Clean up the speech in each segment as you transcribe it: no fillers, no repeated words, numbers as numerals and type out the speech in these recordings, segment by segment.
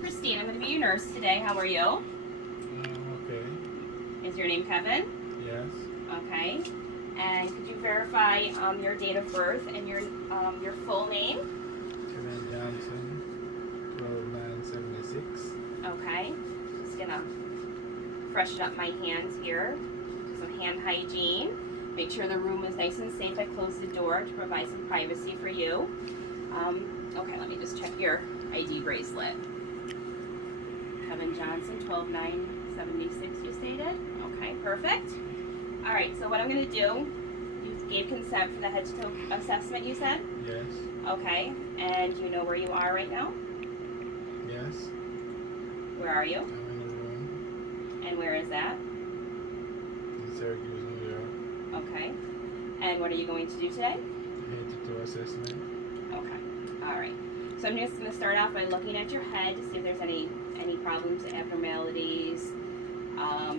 Christine. I'm going to be your nurse today. How are you? Okay. Is your name Kevin? Yes. Okay. And could you verify your date of birth and your full name? Kevin Johnson, 12976. Okay. Just gonna freshen up my hands here. Do some hand hygiene. Make sure the room is nice and safe. I close the door to provide some privacy for you. Okay, let me just check your ID bracelet. Kevin Johnson, 12976 you stated? Okay, perfect. All right, so what I'm gonna do, you gave consent for the head to toe assessment you said? Yes. Okay, and you know where you are right now? Yes. Where are you? I'm in the room And where is that? in Syracuse, New York. Okay. And what are you going to do today? Head to toe assessment. Okay. All right. So I'm just going to start off by looking at your head to see if there's any problems, abnormalities.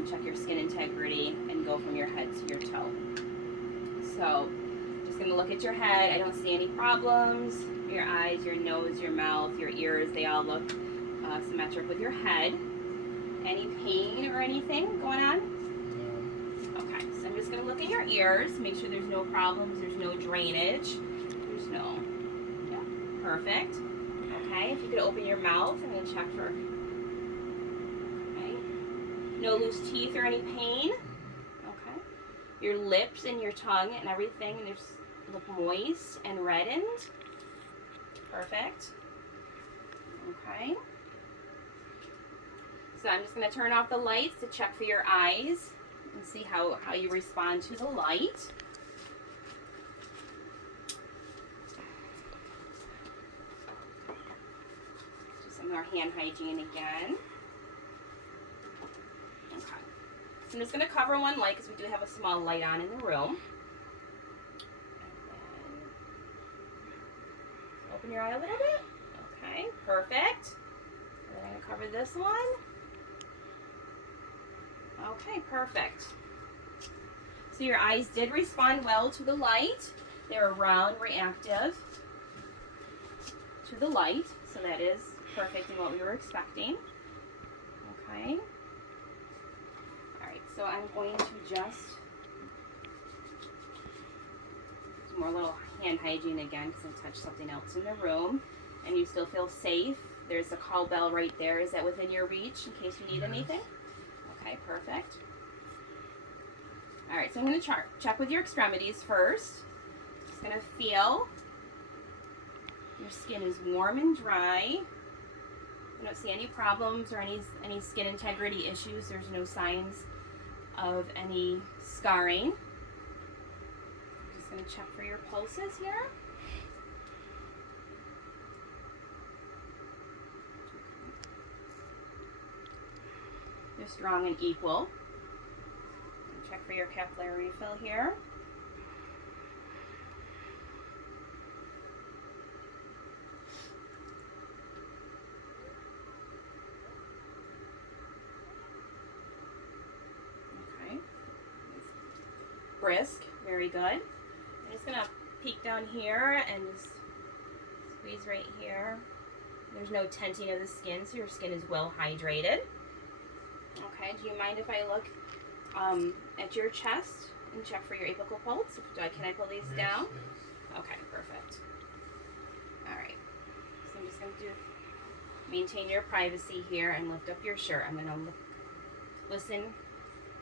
Check your skin integrity and go from your head to your toe. So just going to look at your head. I don't see any problems. Your eyes, your nose, your mouth, your ears, they all look symmetric with your head. Any pain or anything going on? No. Okay, so I'm just going to look at your ears, make sure there's no problems, there's no drainage, there's no, yeah, perfect. Okay, if you could open your mouth, I'm going to check for, okay, no loose teeth or any pain. Okay, your lips and your tongue and everything, and there's look moist and reddened. Perfect. Okay. So I'm just going to turn off the lights to check for your eyes and see how you respond to the light. Do some more hand hygiene again. Okay. So I'm just going to cover one light because we do have a small light on in the room. And then open your eye a little bit. Okay, perfect. And then I'm going to cover this one. Okay, perfect. So your eyes did respond well to the light. They're round, reactive to the light. So that is perfect in what we were expecting. Okay. All right, so I'm going to just do more little hand hygiene again because I touched something else in the room. And you still feel safe. There's a call bell right there. Is that within your reach in case you need anything? Okay, perfect. All right, so I'm going to check with your extremities first. Just going to feel your skin is warm and dry. I don't see any problems or any skin integrity issues. There's no signs of any scarring. Just going to check for your pulses here. They're strong and equal. Check for your capillary refill here. Okay. Brisk, very good. I'm just gonna peek down here and just squeeze right here. There's no tenting of the skin, so your skin is well hydrated. Okay, do you mind if I look at your chest and check for your apical pulse? Can I pull these down? Yes. Okay, perfect. All right. So I'm just going to maintain your privacy here and lift up your shirt. I'm going to listen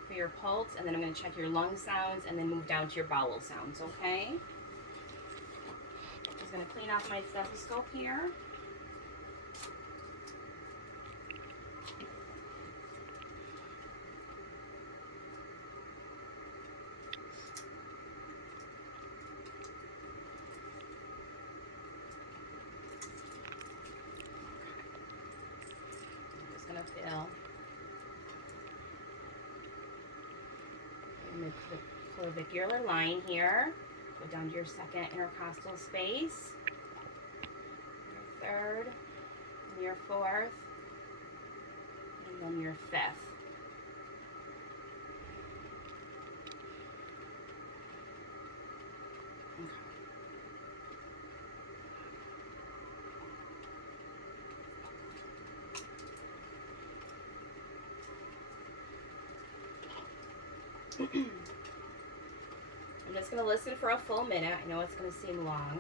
for your pulse, and then I'm going to check your lung sounds and then move down to your bowel sounds, okay? Just going to clean off my stethoscope here. Feel in the clavicular line here. Go down to your second intercostal space, your third, and your fourth, and then your fifth. I'm just going to listen for a full minute. I know it's going to seem long.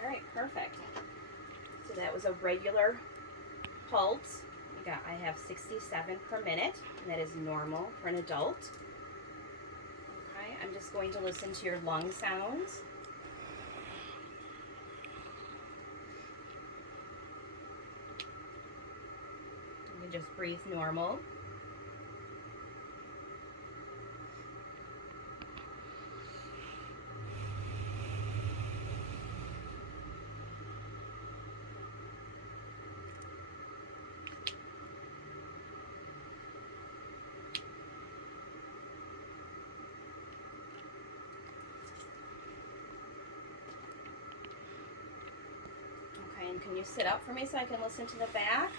All right, perfect. So that was a regular pulse. I have 67 per minute, and that is normal for an adult. Okay, I'm just going to listen to your lung sounds. You can just breathe normal. Okay, and can you sit up for me so I can listen to the back?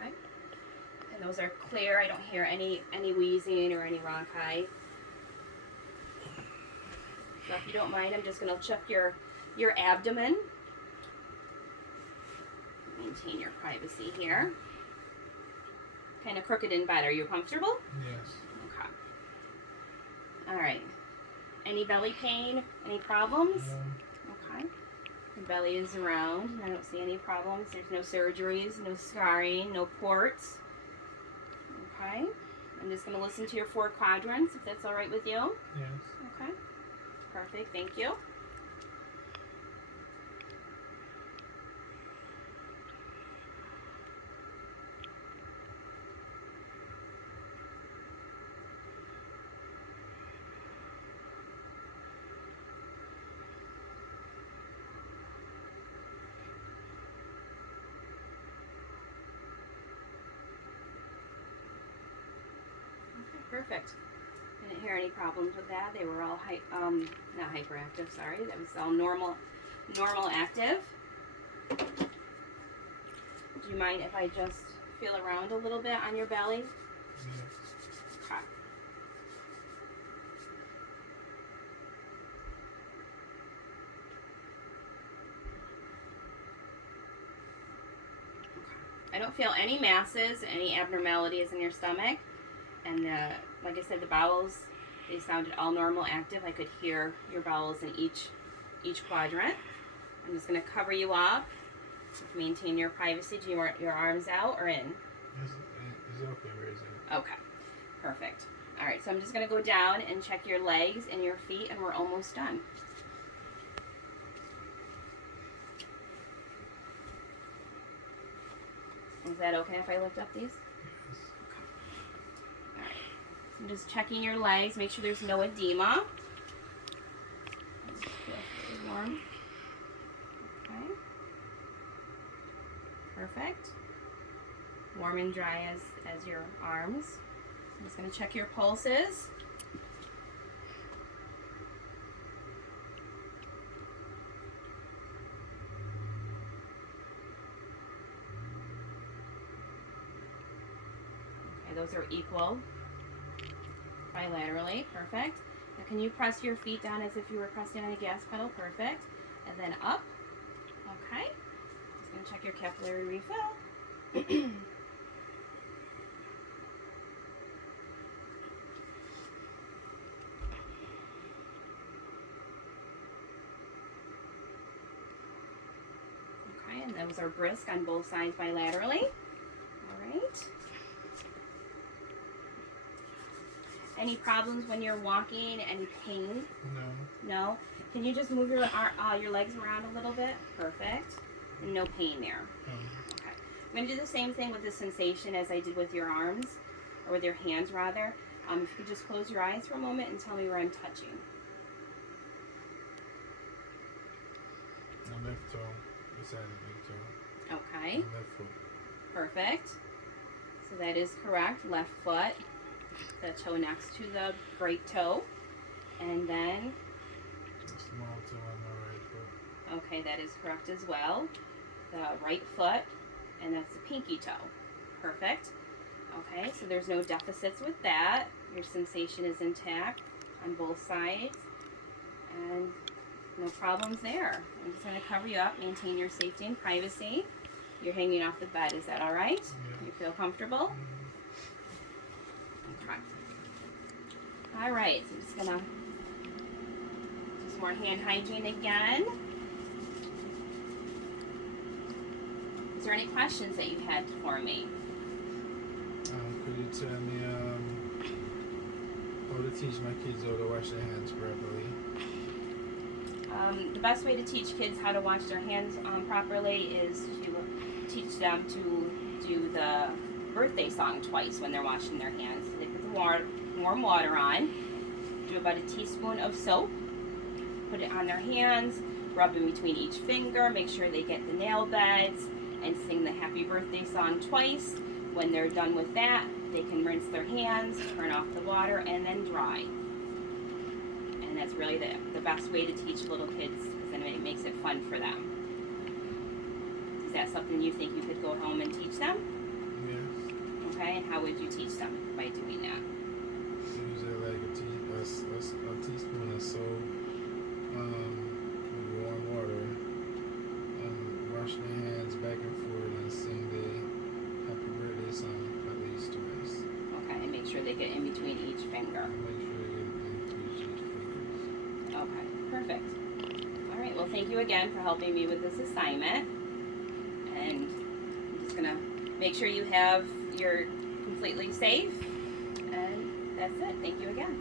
Okay. And those are clear. I don't hear any wheezing or any rhonchi. So if you don't mind, I'm just going to check your abdomen. Maintain your privacy here. Kind of crooked in bed. Are you comfortable? Yes. Okay. All right. Any belly pain? Any problems? No. Okay. The belly is round. I don't see any problems. There's no surgeries, no scarring, no ports. Okay. I'm just going to listen to your 4 quadrants, if that's all right with you. Yes. Okay. Perfect. Thank you. Perfect. I didn't hear any problems with that. They were all not hyperactive. Sorry, that was all normal active. Do you mind if I just feel around a little bit on your belly? Yes. Okay. I don't feel any masses, any abnormalities in your stomach. And like I said, the bowels, they sounded all normal active. I could hear your bowels in each quadrant. I'm just going to cover you up to maintain your privacy. Do you want your arms out or in? Is it okay raising it? Okay, perfect. All right, so I'm just going to go down and check your legs and your feet, and we're almost done. Is that okay if I lift up these? Yes. All right. I'm just checking your legs. Make sure there's no edema. Feel pretty warm. Okay. Perfect. Warm and dry as your arms. I'm just going to check your pulses. Okay, those are equal. bilaterally. Perfect. Now can you press your feet down as if you were pressing on a gas pedal? Perfect. And then up. Okay. Just going to check your capillary refill. Okay, and those are brisk on both sides bilaterally. All right. Any problems when you're walking? Any pain? No. No? Can you just move your legs around a little bit? Perfect. And no pain there. Okay. I'm going to do the same thing with the sensation as I did with your arms, or with your hands rather. If you could just close your eyes for a moment and tell me where I'm touching. My left toe, beside the big toe. Okay. My left foot. Perfect. So that is correct. Left foot, the toe next to the great toe, and then, The small toe on my right foot. okay, that is correct as well. The right foot, and that's the pinky toe. Perfect. Okay, so there's no deficits with that. Your sensation is intact on both sides, and no problems there. I'm just going to cover you up, maintain your safety and privacy. You're hanging off the bed, is that all right? Yeah. You feel comfortable? Okay. All right, so I'm just gonna do some more hand hygiene again. Is there any questions that you had for me? Could you tell me how to teach my kids how to wash their hands properly? The best way to teach kids how to wash their hands properly is to teach them to do the birthday song twice when they're washing their hands. So they put the warm water on, do about a teaspoon of soap, put it on their hands, rub in between each finger, make sure they get the nail beds, and sing the happy birthday song twice. When they're done with that, they can rinse their hands, turn off the water, and then dry. And that's really the best way to teach little kids, because then it makes it fun for them. Is that something you think you could go home and teach them? Yes. Okay, and how would you teach them by doing that? Usually like a teaspoon of soap, with warm water, wash their hands back and forth and sing the happy birthday song at least twice. Okay, and make sure they get in between each finger. Make sure they get in between each fingers. Okay, perfect. All right, well, thank you again for helping me with this assignment. And I'm just gonna make sure you're completely safe. And that's it. Thank you again.